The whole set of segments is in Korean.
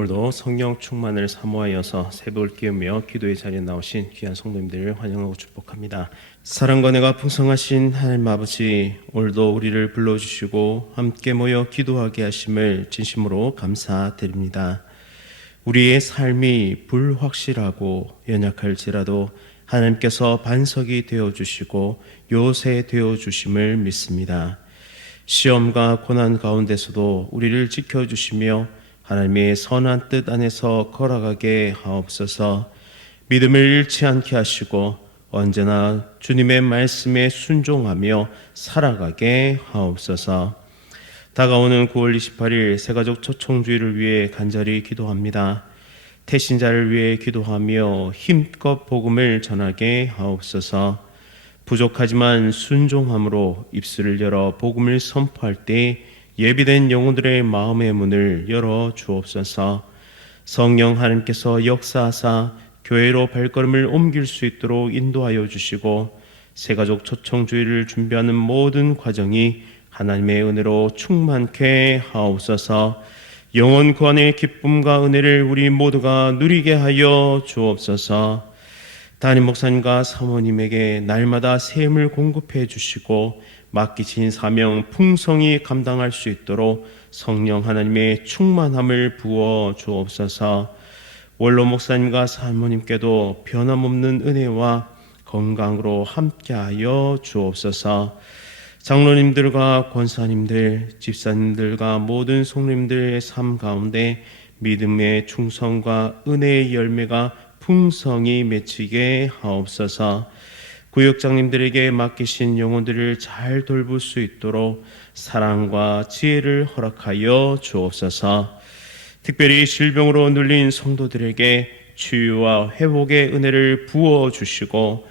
오늘도 성령 충만을 사모하여서 새벽을 깨우며 기도의 자리에 나오신 귀한 성도님들을 환영하고 축복합니다. 사랑과 은혜가 풍성하신 하나님 아버지, 오늘도 우리를 불러주시고 함께 모여 기도하게 하심을 진심으로 감사드립니다. 우리의 삶이 불확실하고 연약할지라도 하나님께서 반석이 되어주시고 요새 되어주심을 믿습니다. 시험과 고난 가운데서도 우리를 지켜주시며 하나님의 선한 뜻 안에서 걸어가게 하옵소서. 믿음을 잃지 않게 하시고 언제나 주님의 말씀에 순종하며 살아가게 하옵소서. 다가오는 9월 28일 새가족 초청주의를 위해 간절히 기도합니다. 태신자를 위해 기도하며 힘껏 복음을 전하게 하옵소서. 부족하지만 순종함으로 입술을 열어 복음을 선포할 때 예비된 영혼들의 마음의 문을 열어 주옵소서. 성령 하나님께서 역사하사 교회로 발걸음을 옮길 수 있도록 인도하여 주시고 새가족 초청주의를 준비하는 모든 과정이 하나님의 은혜로 충만케 하옵소서. 영원 구원의 기쁨과 은혜를 우리 모두가 누리게 하여 주옵소서. 담임 목사님과 사모님에게 날마다 샘을 공급해 주시고 맡기신 사명 풍성히 감당할 수 있도록 성령 하나님의 충만함을 부어 주옵소서. 원로 목사님과 사모님께도 변함없는 은혜와 건강으로 함께하여 주옵소서. 장로님들과 권사님들, 집사님들과 모든 성도님들의 삶 가운데 믿음의 충성과 은혜의 열매가 풍성히 맺히게 하옵소서. 구역장님들에게 맡기신 영혼들을 잘 돌볼 수 있도록 사랑과 지혜를 허락하여 주옵소서. 특별히 질병으로 눌린 성도들에게 치유와 회복의 은혜를 부어 주시고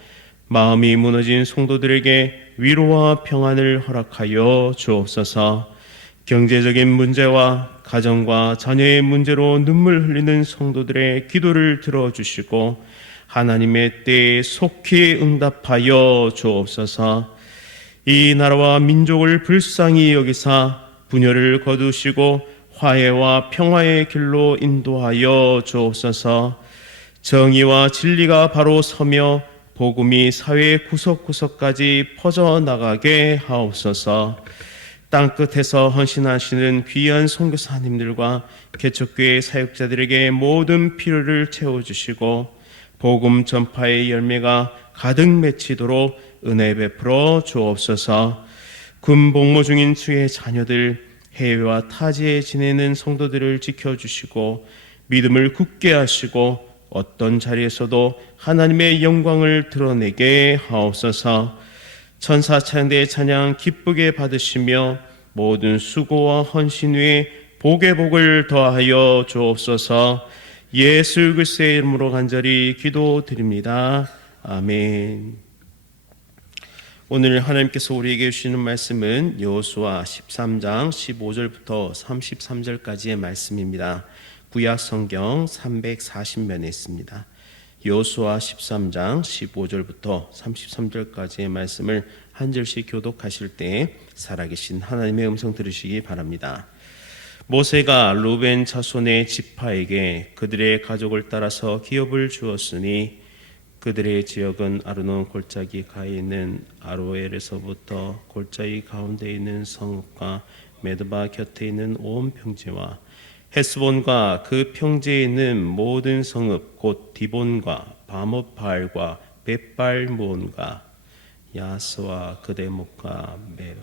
마음이 무너진 성도들에게 위로와 평안을 허락하여 주옵소서. 경제적인 문제와 가정과 자녀의 문제로 눈물 흘리는 성도들의 기도를 들어주시고 하나님의 때에 속히 응답하여 주옵소서. 이 나라와 민족을 불쌍히 여기사 분열을 거두시고 화해와 평화의 길로 인도하여 주옵소서. 정의와 진리가 바로 서며 복음이 사회 구석구석까지 퍼져나가게 하옵소서. 땅끝에서 헌신하시는 귀한 선교사님들과 개척교회 사역자들에게 모든 필요를 채워주시고 복음 전파의 열매가 가득 맺히도록 은혜 베풀어 주옵소서. 군 복무 중인 주의 자녀들, 해외와 타지에 지내는 성도들을 지켜주시고 믿음을 굳게 하시고 어떤 자리에서도 하나님의 영광을 드러내게 하옵소서. 천사 찬양대의 찬양 기쁘게 받으시며 모든 수고와 헌신 위에 복의 복을 더하여 주옵소서. 예수 그리스도의 이름으로 간절히 기도드립니다. 아멘. 오늘 하나님께서 우리에게 주시는 말씀은 여호수아 13장 15절부터 33절까지의 말씀입니다. 구약 성경 340면에 있습니다. 여호수아 13장 15절부터 33절까지의 말씀을 한 절씩 교독하실 때 살아계신 하나님의 음성 들으시기 바랍니다. 모세가 루벤 자손의 지파에게 그들의 가족을 따라서 기업을 주었으니 그들의 지역은 아르논 골짜기 가에 있는 아로엘에서부터 골짜기 가운데 있는 성읍과 메드바 곁에 있는 온 평지와 헤스본과 그 평지에 있는 모든 성읍 곧 디본과 바뭇바알과 벳발므온과 야스와 그대목과 메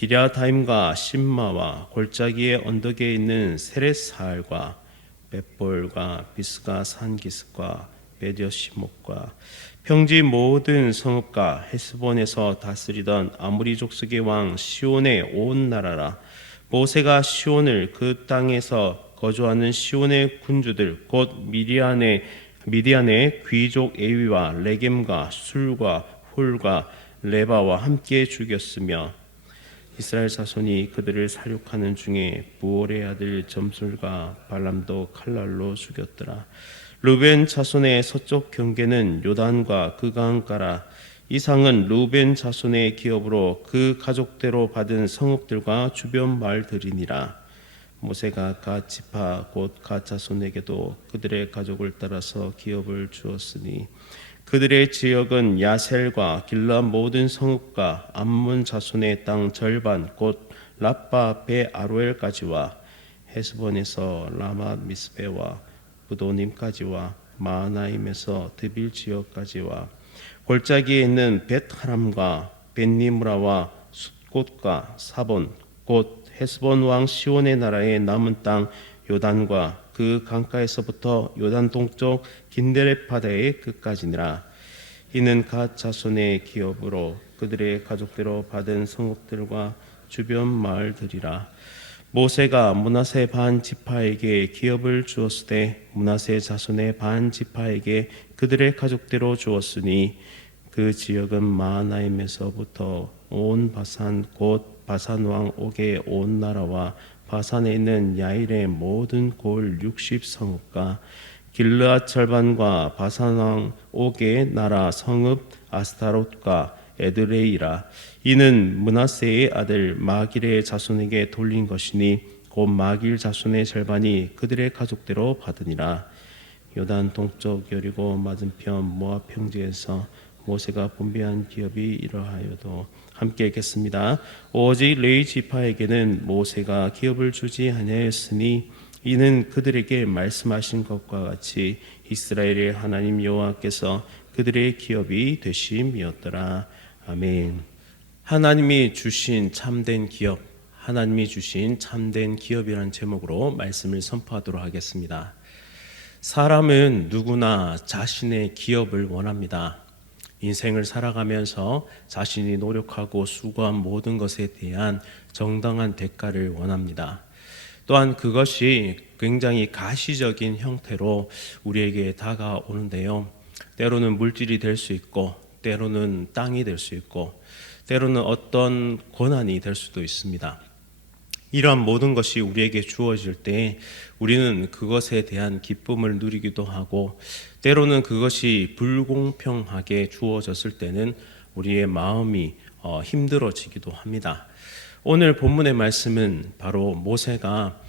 기랴다임과 심마와 골짜기의 언덕에 있는 세렛사알과 벳볼과 비스가 산기슭과 베디어시목과 평지 모든 성읍과 헤스본에서 다스리던 아모리 족속의 왕 시온의 온 나라라. 모세가 시온을 그 땅에서 거주하는 시온의 군주들 곧 미디안의 귀족 에위와 레겜과 술과 홀과 레바와 함께 죽였으며 이스라엘 자손이 그들을 살육하는 중에 부올의 아들 점술과 발람도 칼날로 죽였더라. 루벤 자손의 서쪽 경계는 요단과 그 강가라. 이상은 루벤 자손의 기업으로 그 가족대로 받은 성읍들과 주변 마을들이니라. 모세가 갓 지파 곧 갓 자손에게도 그들의 가족을 따라서 기업을 주었으니 그들의 지역은 야셀과 길라 모든 성읍과 암몬 자손의 땅 절반 곧 라빠 배 아로엘까지와 헤스본에서 라맛 미스베와 부도님까지와 마하나임에서 드빌 지역까지와 골짜기에 있는 벳하람과 벳니무라와 숫곳과 사본 곧 헤스본 왕 시온의 나라의 남은 땅 요단과 그 강가에서부터 요단 동쪽 긴데렛 바다의 끝까지니라. 이는 갓 자손의 기업으로 그들의 가족대로 받은 성읍들과 주변 마을들이라. 모세가 므낫세 반 지파에게 기업을 주었으되 므낫세 자손의 반 지파에게 그들의 가족대로 주었으니 그 지역은 마하나임에서부터 온 바산 곧 바산 왕 옥의 온 나라와 바산에 있는 야일의 모든 골 60성읍과 길르앗 절반과 바산 왕 옥의 나라 성읍 아스타롯과 에드레이라. 이는 므낫세의 아들 마길의 자손에게 돌린 것이니 곧 마길 자손의 절반이 그들의 가족대로 받으니라. 요단 동쪽 여리고 맞은편 모압 평지에서 모세가 분배한 기업이 이러하여도 함께 읽겠습니다. 오직 레위 지파에게는 모세가 기업을 주지 아니하였으니 이는 그들에게 말씀하신 것과 같이 이스라엘의 하나님 여호와께서 그들의 기업이 되심이었더라. 아멘. 하나님이 주신 참된 기업, 하나님이 주신 참된 기업이라는 제목으로 말씀을 선포하도록 하겠습니다. 사람은 누구나 자신의 기업을 원합니다. 인생을 살아가면서 자신이 노력하고 수고한 모든 것에 대한 정당한 대가를 원합니다. 또한 그것이 굉장히 가시적인 형태로 우리에게 다가오는데요. 때로는 물질이 될 수 있고, 때로는 땅이 될 수 있고, 때로는 어떤 권한이 될 수도 있습니다. 이러한 모든 것이 우리에게 주어질 때 우리는 그것에 대한 기쁨을 누리기도 하고, 때로는 그것이 불공평하게 주어졌을 때는 우리의 마음이 힘들어지기도 합니다. 오늘 본문의 말씀은 바로 모세가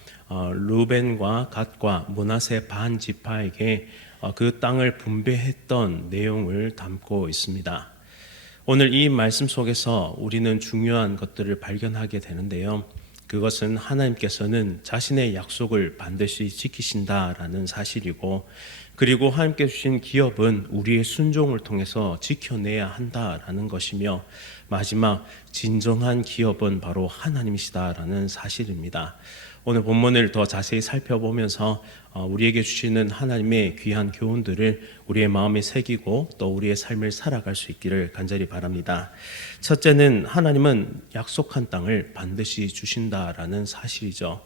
루벤과 갓과 므낫세 반 지파에게 그 땅을 분배했던 내용을 담고 있습니다. 오늘 이 말씀 속에서 우리는 중요한 것들을 발견하게 되는데요. 그것은 하나님께서는 자신의 약속을 반드시 지키신다라는 사실이고, 그리고 하나님께 주신 기업은 우리의 순종을 통해서 지켜내야 한다라는 것이며, 마지막 진정한 기업은 바로 하나님이시다라는 사실입니다. 오늘 본문을 더 자세히 살펴보면서 우리에게 주시는 하나님의 귀한 교훈들을 우리의 마음에 새기고 또 우리의 삶을 살아갈 수 있기를 간절히 바랍니다. 첫째는 하나님은 약속한 땅을 반드시 주신다라는 사실이죠.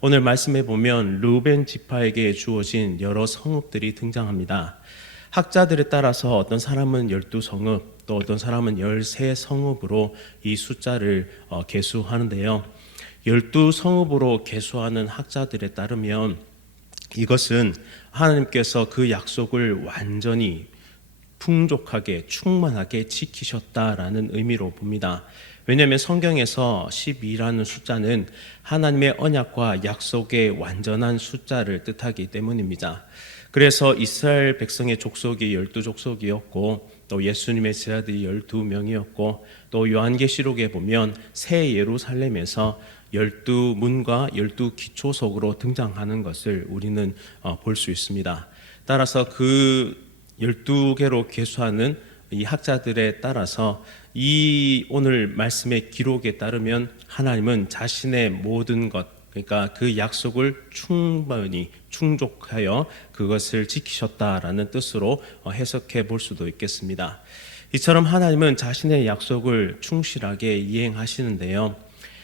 오늘 말씀해 보면 루벤 지파에게 주어진 여러 성읍들이 등장합니다. 학자들에 따라서 어떤 사람은 12성읍, 또 어떤 사람은 13성읍으로 이 숫자를 계수하는데요. 12성읍으로 계수하는 학자들에 따르면 이것은 하나님께서 그 약속을 완전히 풍족하게 충만하게 지키셨다라는 의미로 봅니다. 왜냐하면 성경에서 12라는 숫자는 하나님의 언약과 약속의 완전한 숫자를 뜻하기 때문입니다. 그래서 이스라엘 백성의 족속이 12족속이었고 또 예수님의 제자들이 12명이었고 또 요한계시록에 보면 새 예루살렘에서 12문과 12기초석으로 등장하는 것을 우리는 볼 수 있습니다. 따라서 그 12개로 계수하는 이 학자들에 따라서 이 오늘 말씀의 기록에 따르면 하나님은 자신의 모든 것, 그러니까 그 약속을 충분히 충족하여 그것을 지키셨다라는 뜻으로 해석해 볼 수도 있겠습니다. 이처럼 하나님은 자신의 약속을 충실하게 이행하시는데요.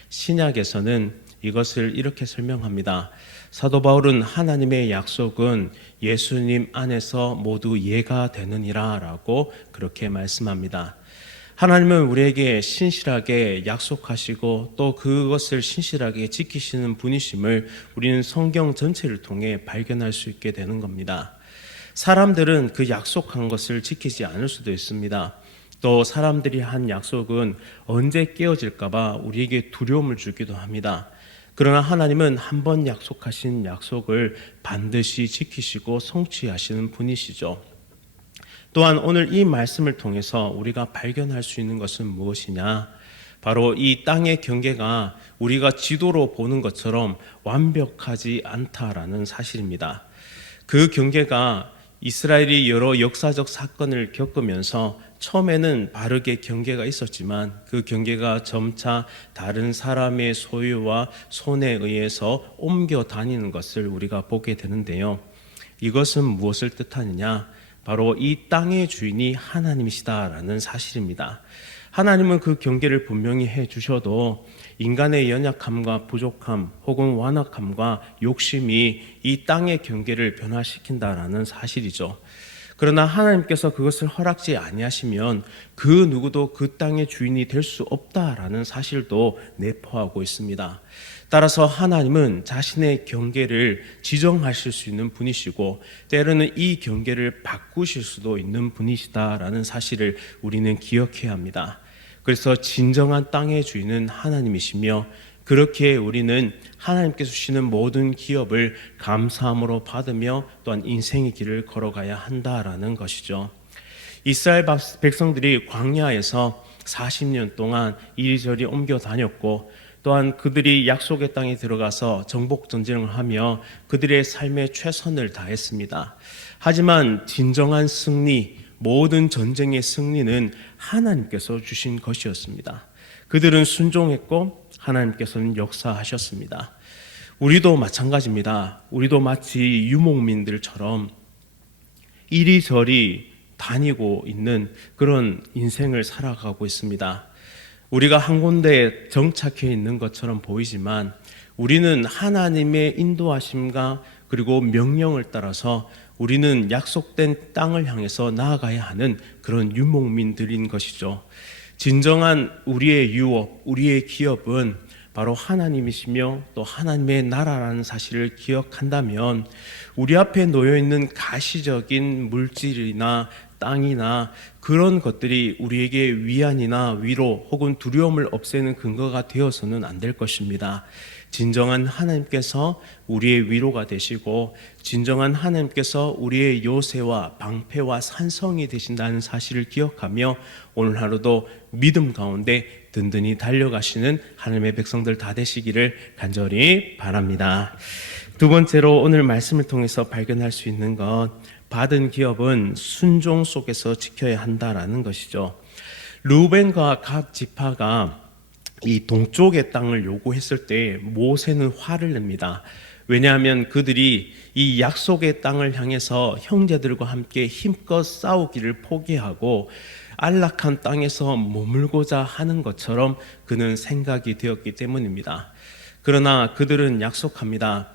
신약에서는 이것을 이렇게 설명합니다. 사도 바울은 하나님의 약속은 예수님 안에서 모두 예가 되느니라 라고 그렇게 말씀합니다. 하나님은 우리에게 신실하게 약속하시고 또 그것을 신실하게 지키시는 분이심을 우리는 성경 전체를 통해 발견할 수 있게 되는 겁니다. 사람들은 그 약속한 것을 지키지 않을 수도 있습니다. 또 사람들이 한 약속은 언제 깨어질까 봐 우리에게 두려움을 주기도 합니다. 그러나 하나님은 한 번 약속하신 약속을 반드시 지키시고 성취하시는 분이시죠. 또한 오늘 이 말씀을 통해서 우리가 발견할 수 있는 것은 무엇이냐? 바로 이 땅의 경계가 우리가 지도로 보는 것처럼 완벽하지 않다라는 사실입니다. 그 경계가 이스라엘이 여러 역사적 사건을 겪으면서 처음에는 바르게 경계가 있었지만 그 경계가 점차 다른 사람의 소유와 손에 의해서 옮겨 다니는 것을 우리가 보게 되는데요. 이것은 무엇을 뜻하느냐? 바로 이 땅의 주인이 하나님이시다라는 사실입니다. 하나님은 그 경계를 분명히 해 주셔도 인간의 연약함과 부족함 혹은 완악함과 욕심이 이 땅의 경계를 변화시킨다라는 사실이죠. 그러나 하나님께서 그것을 허락지 아니하시면 그 누구도 그 땅의 주인이 될 수 없다라는 사실도 내포하고 있습니다. 따라서 하나님은 자신의 경계를 지정하실 수 있는 분이시고 때로는 이 경계를 바꾸실 수도 있는 분이시다라는 사실을 우리는 기억해야 합니다. 그래서 진정한 땅의 주인은 하나님이시며 그렇게 우리는 하나님께서 주시는 모든 기업을 감사함으로 받으며 또한 인생의 길을 걸어가야 한다라는 것이죠. 이스라엘 백성들이 광야에서 40년 동안 이리저리 옮겨 다녔고 또한 그들이 약속의 땅에 들어가서 정복 전쟁을 하며 그들의 삶의 최선을 다했습니다. 하지만 진정한 승리, 모든 전쟁의 승리는 하나님께서 주신 것이었습니다. 그들은 순종했고 하나님께서는 역사하셨습니다. 우리도 마찬가지입니다. 우리도 마치 유목민들처럼 이리저리 다니고 있는 그런 인생을 살아가고 있습니다. 우리가 한 군데에 정착해 있는 것처럼 보이지만 우리는 하나님의 인도하심과 그리고 명령을 따라서 우리는 약속된 땅을 향해서 나아가야 하는 그런 유목민들인 것이죠. 진정한 우리의 유업, 우리의 기업은 바로 하나님이시며 또 하나님의 나라라는 사실을 기억한다면 우리 앞에 놓여 있는 가시적인 물질이나 땅이나 그런 것들이 우리에게 위안이나 위로 혹은 두려움을 없애는 근거가 되어서는 안 될 것입니다. 진정한 하나님께서 우리의 위로가 되시고 진정한 하나님께서 우리의 요새와 방패와 산성이 되신다는 사실을 기억하며 오늘 하루도 믿음 가운데 든든히 달려가시는 하나님의 백성들 다 되시기를 간절히 바랍니다. 두 번째로 오늘 말씀을 통해서 발견할 수 있는 것, 받은 기업은 순종 속에서 지켜야 한다라는 것이죠. 르우벤과 갓 지파가 이 동쪽의 땅을 요구했을 때 모세는 화를 냅니다. 왜냐하면 그들이 이 약속의 땅을 향해서 형제들과 함께 힘껏 싸우기를 포기하고 안락한 땅에서 머물고자 하는 것처럼 그는 생각이 되었기 때문입니다. 그러나 그들은 약속합니다.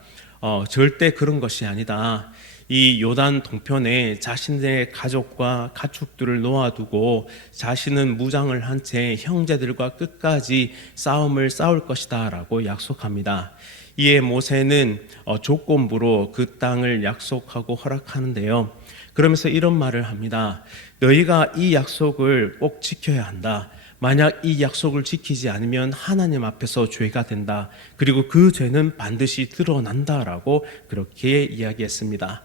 절대 그런 것이 아니다. 이 요단 동편에 자신의 가족과 가축들을 놓아두고 자신은 무장을 한 채 형제들과 끝까지 싸움을 싸울 것이다 라고 약속합니다. 이에 모세는 조건부로 그 땅을 약속하고 허락하는데요. 그러면서 이런 말을 합니다. 너희가 이 약속을 꼭 지켜야 한다. 만약 이 약속을 지키지 않으면 하나님 앞에서 죄가 된다. 그리고 그 죄는 반드시 드러난다라고 그렇게 이야기했습니다.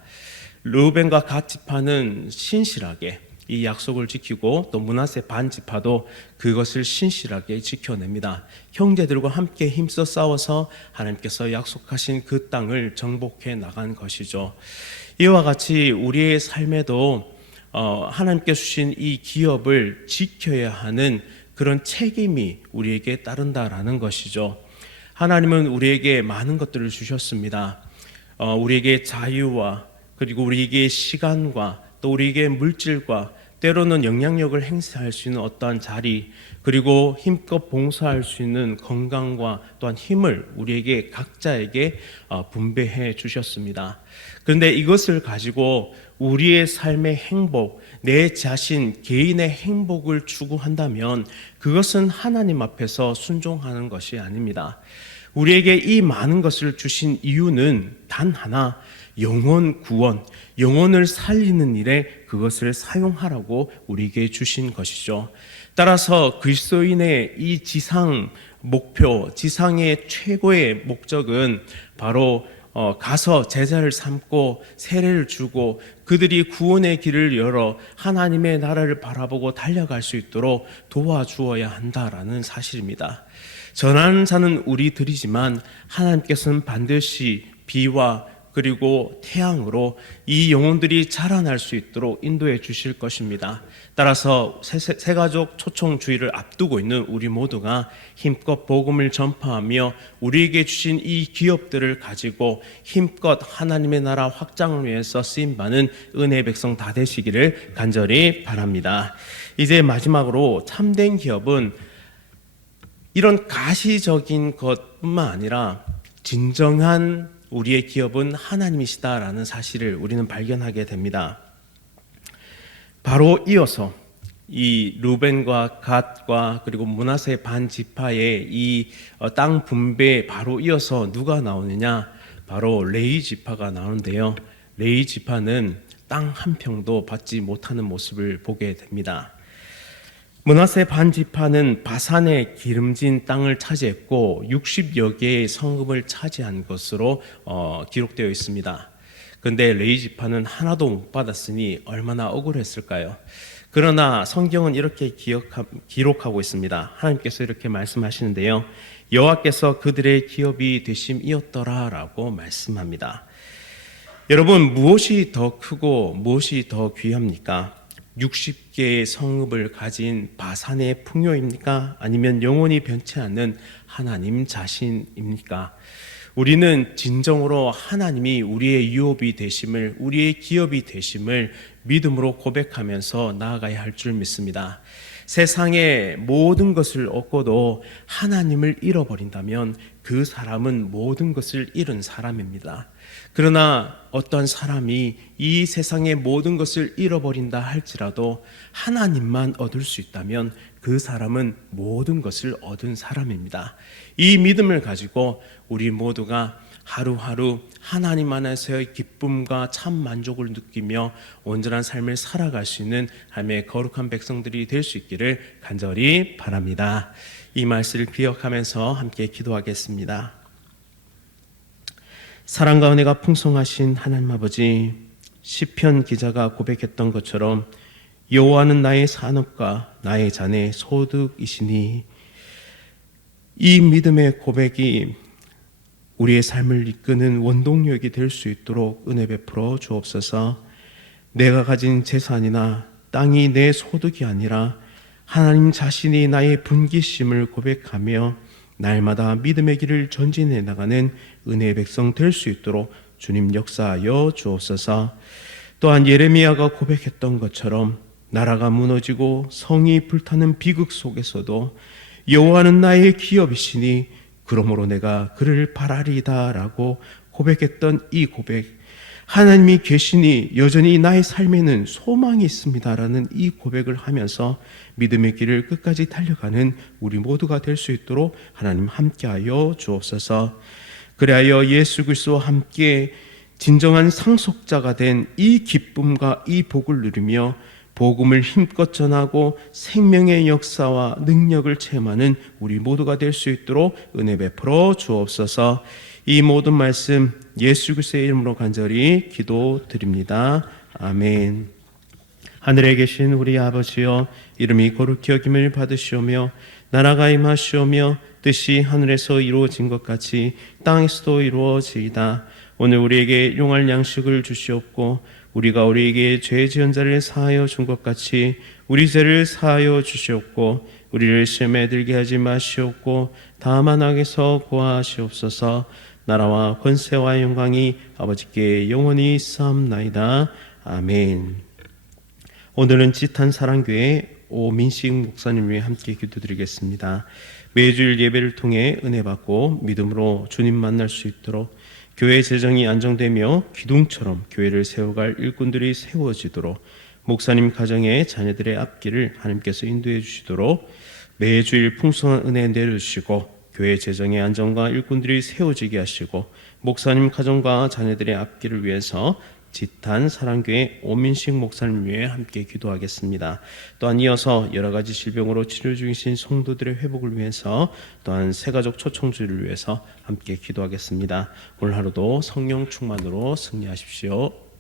르우벤과 갓 지파는 신실하게 이 약속을 지키고 또 므낫세 반 지파도 그것을 신실하게 지켜냅니다. 형제들과 함께 힘써 싸워서 하나님께서 약속하신 그 땅을 정복해 나간 것이죠. 이와 같이 우리의 삶에도 하나님께 주신 이 기업을 지켜야 하는 그런 책임이 우리에게 따른다라는 것이죠. 하나님은 우리에게 많은 것들을 주셨습니다. 우리에게 자유와 그리고 우리에게 시간과 또 우리에게 물질과 때로는 영향력을 행사할 수 있는 어떠한 자리, 그리고 힘껏 봉사할 수 있는 건강과 또한 힘을 우리에게 각자에게 분배해 주셨습니다. 그런데 이것을 가지고 우리의 삶의 행복, 내 자신 개인의 행복을 추구한다면 그것은 하나님 앞에서 순종하는 것이 아닙니다. 우리에게 이 많은 것을 주신 이유는 단 하나, 영혼 구원, 영혼을 살리는 일에 그것을 사용하라고 우리에게 주신 것이죠. 따라서 그리스도인의 이 지상 목표, 지상의 최고의 목적은 바로 가서 제자를 삼고 세례를 주고 그들이 구원의 길을 열어 하나님의 나라를 바라보고 달려갈 수 있도록 도와주어야 한다라는 사실입니다. 전하는 자는 우리들이지만 하나님께서는 반드시 비와 그리고 태양으로 이 영혼들이 자라날 수 있도록 인도해 주실 것입니다. 따라서 새가족 초청주의를 앞두고 있는 우리 모두가 힘껏 복음을 전파하며 우리에게 주신 이 기업들을 가지고 힘껏 하나님의 나라 확장을 위해서 쓰임받는 은혜의 백성 다 되시기를 간절히 바랍니다. 이제 마지막으로 참된 기업은 이런 가시적인 것뿐만 아니라 진정한 우리의 기업은 하나님이시다라는 사실을 우리는 발견하게 됩니다. 바로 이어서 이 루벤과 갓과 그리고 므낫세 반 지파의 이 땅 분배에 바로 이어서 누가 나오느냐? 바로 레위 지파가 나오는데요. 레위 지파는 땅 한 평도 받지 못하는 모습을 보게 됩니다. 므낫세 반 지파는 바산의 기름진 땅을 차지했고 60여 개의 성읍을 차지한 것으로 기록되어 있습니다. 그런데 레위 지파는 하나도 못 받았으니 얼마나 억울했을까요? 그러나 성경은 이렇게 기록하고 있습니다. 하나님께서 이렇게 말씀하시는데요. 여호와께서 그들의 기업이 되심이었더라라고 말씀합니다. 여러분, 무엇이 더 크고 무엇이 더 귀합니까? 60개의 성읍을 가진 바산의 풍요입니까? 아니면 영원히 변치 않는 하나님 자신입니까? 우리는 진정으로 하나님이 우리의 유업이 되심을, 우리의 기업이 되심을 믿음으로 고백하면서 나아가야 할 줄 믿습니다. 세상의 모든 것을 얻고도 하나님을 잃어버린다면 그 사람은 모든 것을 잃은 사람입니다. 그러나 어떤 사람이 이 세상의 모든 것을 잃어버린다 할지라도 하나님만 얻을 수 있다면 그 사람은 모든 것을 얻은 사람입니다. 이 믿음을 가지고 우리 모두가 하루하루 하나님 안에서의 기쁨과 참 만족을 느끼며 온전한 삶을 살아갈 수 있는 하나님의 거룩한 백성들이 될 수 있기를 간절히 바랍니다. 이 말씀을 기억하면서 함께 기도하겠습니다. 사랑과 은혜가 풍성하신 하나님 아버지, 시편 기자가 고백했던 것처럼 여호와는 나의 산업과 나의 잔의 소득이시니, 이 믿음의 고백이 우리의 삶을 이끄는 원동력이 될 수 있도록 은혜 베풀어 주옵소서. 내가 가진 재산이나 땅이 내 소득이 아니라 하나님 자신이 나의 분기심을 고백하며 날마다 믿음의 길을 전진해 나가는 은혜의 백성 될 수 있도록 주님 역사하여 주옵소서. 또한 예레미야가 고백했던 것처럼 나라가 무너지고 성이 불타는 비극 속에서도 여호와는 나의 기업이시니 그러므로 내가 그를 바라리이다 라고 고백했던 이 고백, 하나님이 계시니 여전히 나의 삶에는 소망이 있습니다라는 이 고백을 하면서 믿음의 길을 끝까지 달려가는 우리 모두가 될 수 있도록 하나님 함께하여 주옵소서. 그리하여 예수 그리스도와 함께 진정한 상속자가 된 이 기쁨과 이 복을 누리며 복음을 힘껏 전하고 생명의 역사와 능력을 체험하는 우리 모두가 될 수 있도록 은혜 베풀어 주옵소서. 이 모든 말씀 예수 그리스도의 이름으로 간절히 기도드립니다. 아멘. 하늘에 계신 우리 아버지여, 이름이 거룩히 여김을 받으시오며 나라가 임하시오며 뜻이 하늘에서 이루어진 것 같이 땅에서도 이루어지이다. 오늘 우리에게 용할 양식을 주시옵고 우리가 우리에게 죄 지은 자를 사하여 준 것 같이 우리 죄를 사하여 주시옵고 우리를 시험에 들게 하지 마시옵고 다만 악에서 구하시옵소서. 나라와 권세와 영광이 아버지께 영원히 있사옵나이다. 아멘. 오늘은 지탄 사랑교회 오민식 목사님 위해 함께 기도드리겠습니다. 매주일 예배를 통해 은혜 받고 믿음으로 주님 만날 수 있도록 교회 재정이 안정되며 기둥처럼 교회를 세워갈 일꾼들이 세워지도록 목사님 가정의 자녀들의 앞길을 하나님께서 인도해 주시도록 매주일 풍성한 은혜 내려주시고 교회 재정의 안정과 일꾼들이 세워지게 하시고 목사님 가정과 자녀들의 앞길을 위해서 지탄 사랑교회 오민식 목사님을 위해 함께 기도하겠습니다. 또한 이어서 여러 가지 질병으로 치료 중이신 성도들의 회복을 위해서 또한 새가족 초청주를 위해서 함께 기도하겠습니다. 오늘 하루도 성령 충만으로 승리하십시오.